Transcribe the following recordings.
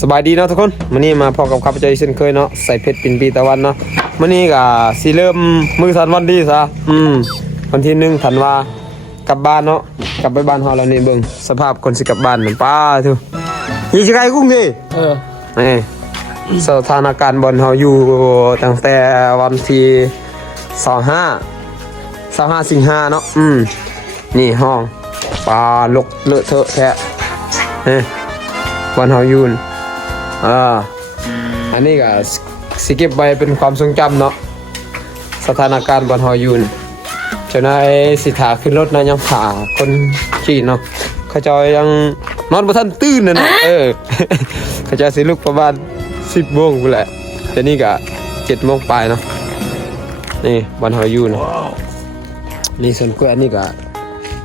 สบายดีเนาะทุกคนมื้อนี้มาพบกับข้าพเจ้าอีกเช่นเคยเนาะใส่เพชรปิ่นปีตะวันเนาะมื้อนี้ก็สิเริ่มมื้อธันวาดีซะวันที่1ธันวากลับบ้านเนาะกลับไปบ้านเฮาแล้วนี่เบิ่งสภาพคนสิกลับบ้านนี่ป้าทุนี่สิไกลกุ้งดินี่สถานการณ์บนเฮาอยู่ตั้งแต่วันที่25สิงหาเนาะนี่ห้องปลาลกเลอะเทอะแท้นี่วันเฮาอยู่อันนี้ก็สิเก็บไว้เป็นความทรงจำเนาะสถานการณ์บนเฮาอยู่เจ้านายสิถาขึ้นรถนะยังผ่าคนขี่เนาะเขาเจ้ายังนอนบ่ทันตื่นน่ะเนาะเขาเจ้าสิลุกประมาณ10 โมงพุ่นแหละแต่นี่ก็7 โมงปลายเนาะนี่บนเฮาอยู่นะนี่ส่วนกล้วยอันนี้ก็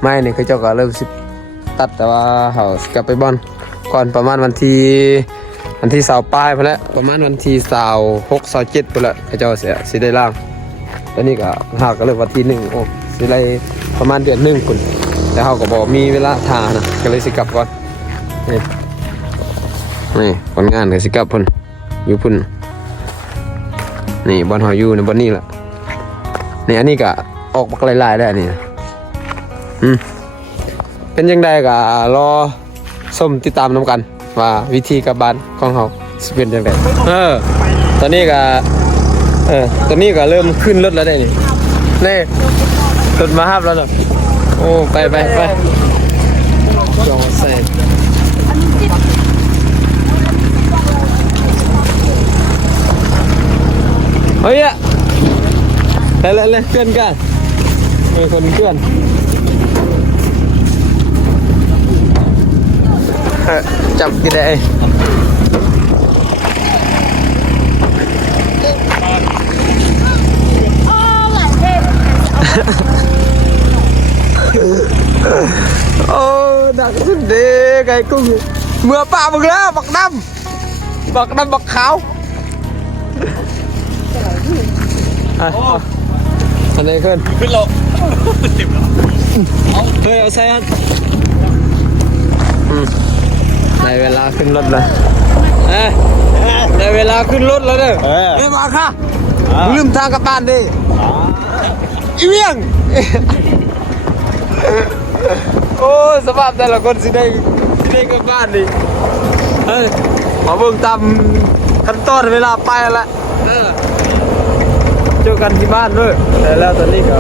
ไม้นี่เขาเจ้าก็เริ่มสิตัดแต่ว่าเฮาสิกลับไปบ่อนก่อนประมาณวันที่20ปลายพุ่นแหละประมาณวันที่26 27พุ่นแหละเขาเจ้าสิได้ล่างตอนนี้ก็หากก็เลยวันที่1โอ้สิได้ประมาณเดือน1พุ่นแต่เฮาก็บ่มีเวลาท่านะก็เลยสิกลับก่อนนี่ผลงานก็สิกลับพุ่นอยู่พุ่นนี่บ่อนเฮาอยู่ในบ่อนนี้ล่ะนี่อันนี้ก็ออกบักหลายๆแล้วนี่เป็นจังไดก็รอส้มติดตามนํกันว่าวิธีกลับบ้านของเฮาสิเป็นจังไดตอนนี้ก็ตอนนี้ก็เริ่มขึ้นรถแล้วได้นี่รถมาฮับแล้วเนาะโอ้ไปจอใส่เฮ้ยอะเลยเพื่อนกันมีคนเพื่อนจับกี่ได้โอ้ดักสุดเด้ไก่กุ้งเมื่อป่ามึงแล้วบักดำบักขาวอันนี้ขึ้นโล10แล้วเฮ้ยเอาใส่ฮันได้เวลาขึ้นรถแล้วได้เวลาขึ้นรถแล้วเด้อไม่มาค่ะลืมทางกลับบ้านดิอีเวียงโอ้สภาพแต่ละคนสิได้กลับบ้านดิมาเบิ่งตามขั้นตอนเวลาไปแล้วเจอกันที่บ้านด้วยแต่แล้วตอนนี้ก็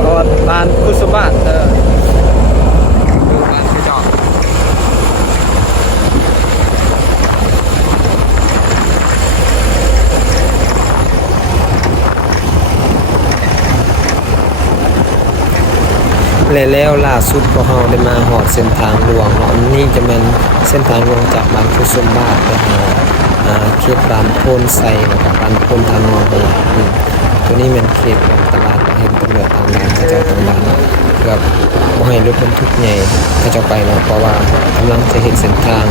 บ้านคุสบ้านบ้านที่จอดแล้วล่าสุดพวกเราได้มาหอดเส้นทางหลวงเนาะนี่จะเป็นเส้นทางหลวงจากบ้านคุสบ้านไปหาเขตบ้านโพนไซแล้วก็บ้านโพนทานนองตัวนี้เป็นเขตตลาดเห็นตำรวจตามด่านเขาเจ้าตามด่านเพื่อบ่ให้รถบรรทุกใหญ่เขาเจ้าไปเนาะเพราะว่ากำลังจะเห็นเส้นทาง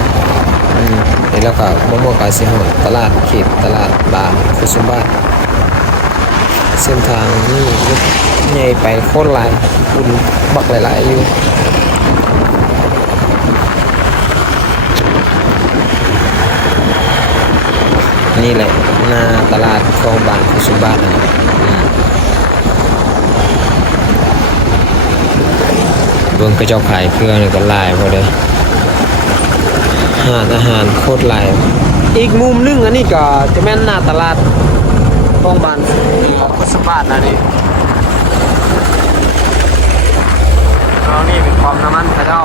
แล้วก็บ่กาสิฮอดตลาดเขตตลาดบ้านคุสบ้านเส้นทางนี่รถใหญ่ไปโคตรหลายคุณบักหลายๆอยู่นี่แหละหน้าตลาดคลองบางคุสุบ้านเบิ่งกระเจ้าขายเครื่องนี่ก็หลายพอเลยอาหารโคตรหลายอีกมุมนึงอันนี้ก็จะแม่นหน้าตลาดคลองบางคุสุบ้านนะนี่ตรงนี้เป็นความน้ำมันพระเจ้า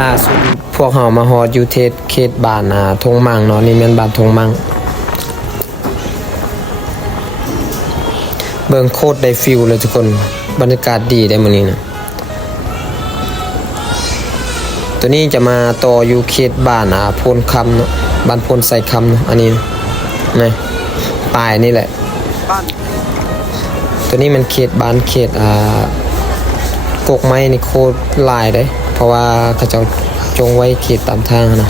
ล่าสุดพวกเฮามาฮอดอยู่เขตบ้านทงมังเนาะนี่แม่นบ้านทงมังเบิ่งโคตรได้ฟิลเลยทุกคนบรรยากาศดีได้มื้อนี้นะตัวนี้จะมาต่ออยู่เขตบ้านโพนคำเนาะบ้านโพนใส่คำเนาะอันนี้นะปลายนี่แหละตัวนี้มันเขตบ้านเขตกกไม้นี่โคตรลายได้เพราะว่าเขาเจ้าจงไว้เขตตามทางนะ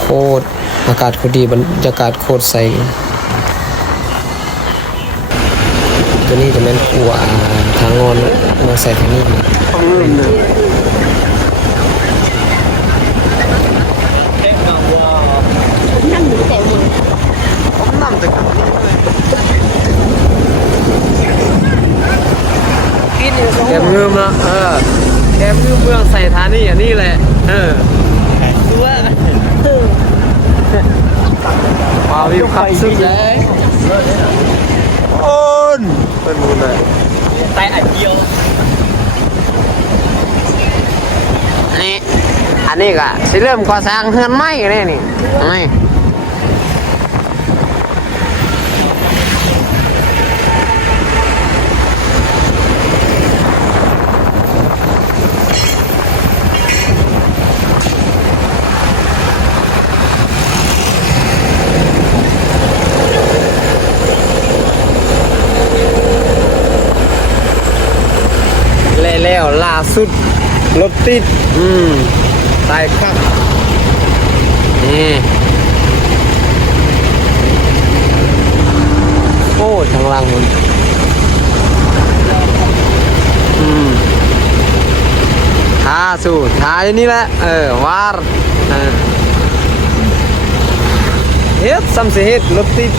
โคตรอากาศโคตรดีบรรยากาศโคตรใสตัวนี้จะเป็นขัวทางงอนมาใส่ทางนี้ อันนี้แหละตัวว้าววิวขับสุดเลยโอนเป็นมูลเลย ตายอันเดียวอันนี้ก็สิเริ่มก่อสร้างเฮือนไม้นี่นี่แล้วล่าสุดรถติดตายครับนี่โอ้ทางล่างมันท้าสู้ท้าอย่างนี้แหละวาร์เฮ็ดซ้ำสิเฮ็ดรถติด